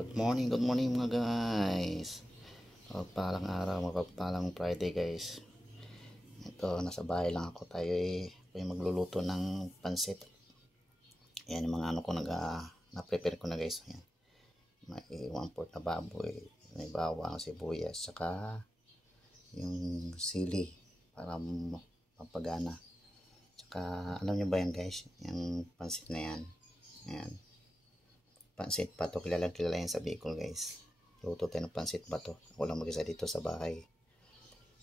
Good morning mga guys. Mapagpalang araw, mapagpalang Friday guys. Ito, nasa bahay lang ako. Tayo ay magluluto ng pansit. Ayan yung mga ano ko na-prepare ko na guys. Ayan. May 1/4 na baboy, may bawang, sibuyas, saka yung sili para pampagana. Saka alam nyo ba yan guys, yung pansit na yan. Ayan. Pansit bato, kilala yan sa Bicol guys. Luto tayo ng pansit bato. Ako lang mag-isa dito sa bahay.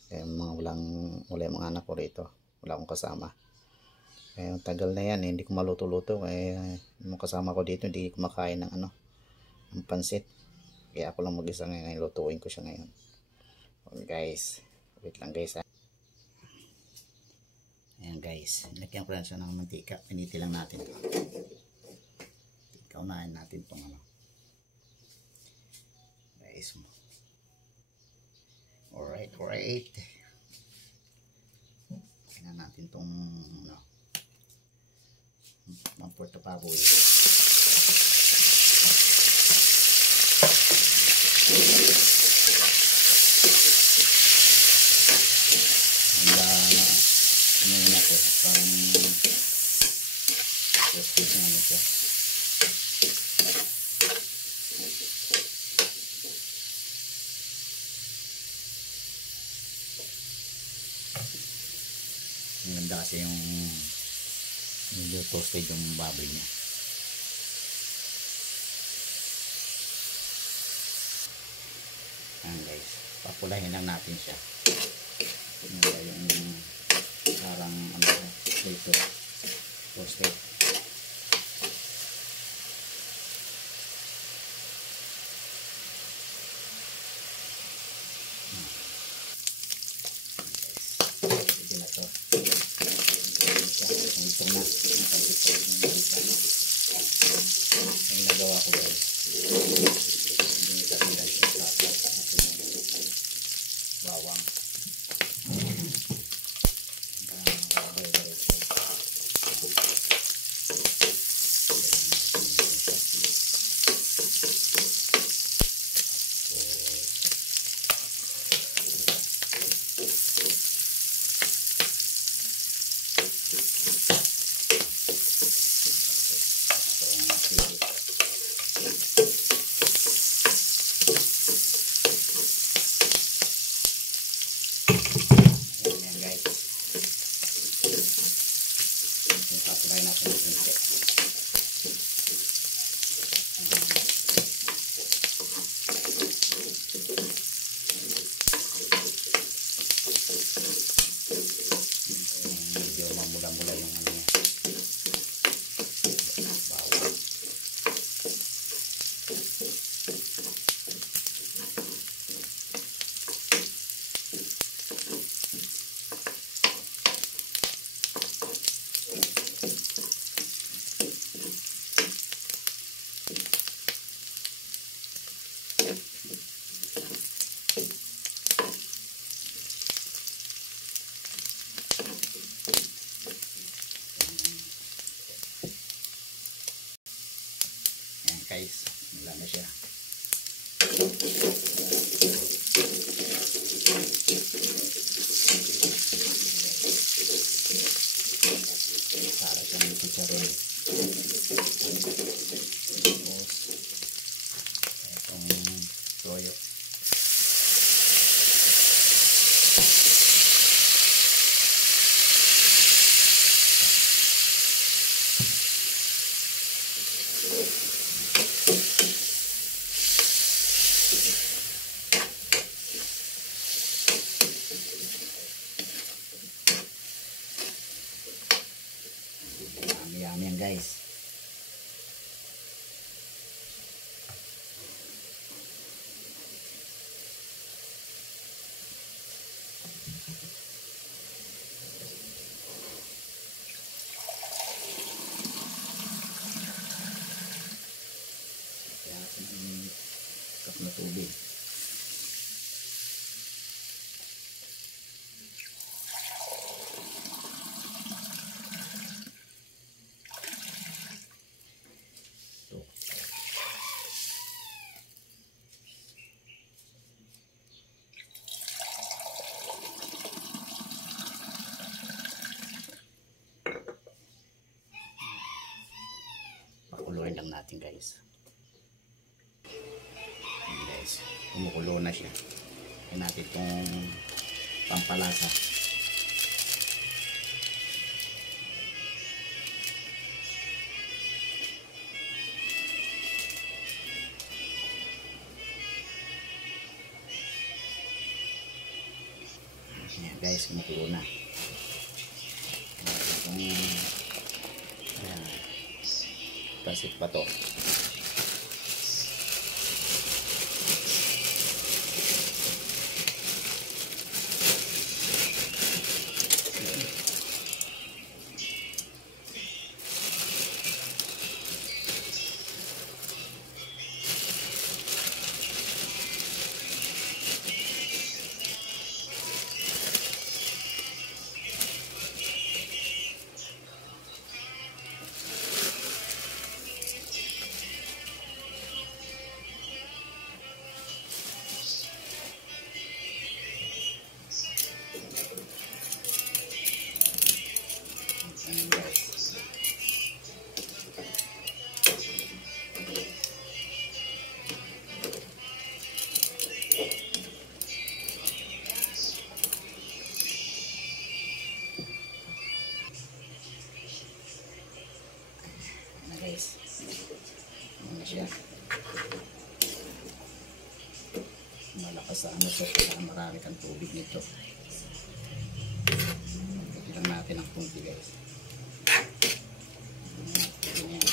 Kaya wala yung mga anak ko rito. Wala akong kasama. Kaya tagal na yan, hindi ko maluto-luto. Kaya yung kasama ko dito, hindi kumakain ng ng pansit. Kaya ako lang mag-isa ngayon. Lutuin ko siya ngayon. Okay guys. Wait lang guys ha. Ayan guys. Lagyan ko lang siya ng mantika. Piniti lang natin ito. Kaunahin natin itong guys mo. Alright. Tingnan natin itong mamporta baboy. Ngayon ako parang roasted na ano siya. Maganda kasi yung medyo toasted yung baboy niya. Ayan guys, papulahin lang natin siya. Yung parang dito toasted. Sige na to. Ito na. Yung nagawa ko guys. Hindi kami guys. Bawang. Papulay natin ng pinti. Medyo mamula-mula yung ano niya. Bawang. Guys, wala na siya. Para siya ng chicharon. Tapos itong toyo. Yummy yan guys. Kaya natin cup na tubig. natin guys. Ayan guys, kumukulo na siya. Ayan natin itong pampalasa. Ayan guys, kumukulo na. Ayan, pasit pa to. Ayan guys. Ayan guys. Ayan na siya. Malakas sa ano to, kailangan marami kang tubig nito. Pati lang natin ang kunti guys. Ayan.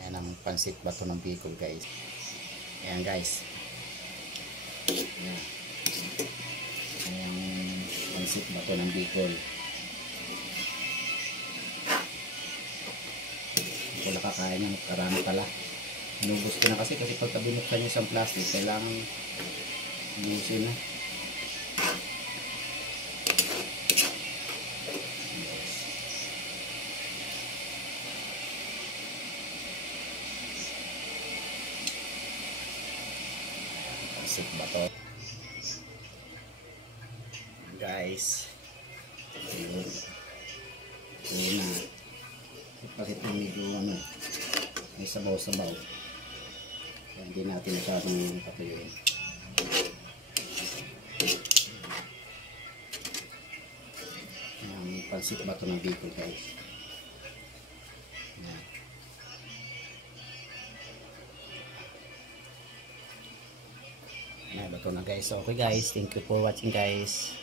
Ayan ang pansit bato ng Bicol guys. Ayan guys. Ayan. Ayan pansit bato ng Bicol. Wala kakain niya, karami pala. Inubos ko na kasi pagka binuksan niya isang plastic, kailangan inusin na. Pansit bato. Guys. Ayun. Una. Ipakit na medyo ano, may sabaw-sabaw. Kaya hindi natin masyadong patuyuin. Ayan, pansit bato ng Bicol guys. Ayan. Ayan, bato na guys. Okay guys, thank you for watching guys.